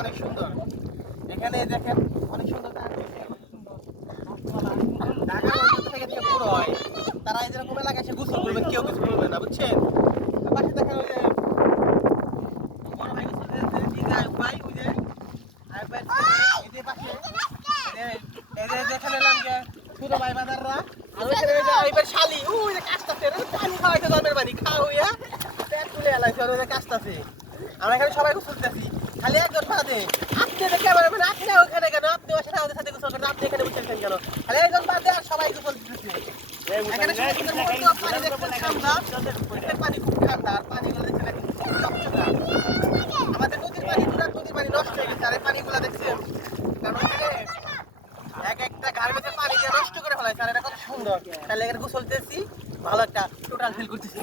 অনেক সুন্দর। এখানে দেখেন অনেক সুন্দর পুরো হয়। তারা যেরকম এলাকায় এসে গোসল করবে, কেউ কিছু করবে না, বুঝছেন? পাশে দেখেন ওই যে বড় ভাই গোসল দিতেছে, আয়ুব ভাই, ওই যে আয়ুব ভাই এই যে পাশে এই যে যেখানে এলাম যে ছোট ভাই বাজাররা, আর ওইখানে ওই যে আয়ুবের শালি, ওই যে কাজটাছে, পানি খাওয়াইতে জন্মের পানি খাওয়া হইয়া পেট তুলে এলাইছে, ওই যে কাজটাছে। আমরা এখানে সবাই গোসল দিতেছি, খালি একজন বাদে। আপনি দেখে আমার মানে আপনি ওখানে কেন? আপনি ওর সাথে আমাদের সাথে গোসল করেন, আপনি এখানে বসেছেন কেন? খালি একজন বাদে আর সবাই গোসল দিতেছে। এখানে সমুদ্রের মধ্যে পানি দেখতে ঠান্ডা, প্রত্যেক পানি খুব ঠান্ডা, আর পানিগুলো দেখছেন একদম চকচকা। আমাদের নদীর পানি নষ্ট হয়ে গেছে, আর এই পানিগুলো দেখছেন, কারণ এখানে এক একটা গার্মেন্টের পানি দিয়ে নষ্ট করে ফেলাইছে, আর এটা কত সুন্দর। তাহলে এখানে গোসল দিতেছি, ভালো একটা টোটাল ফিল করতেছি।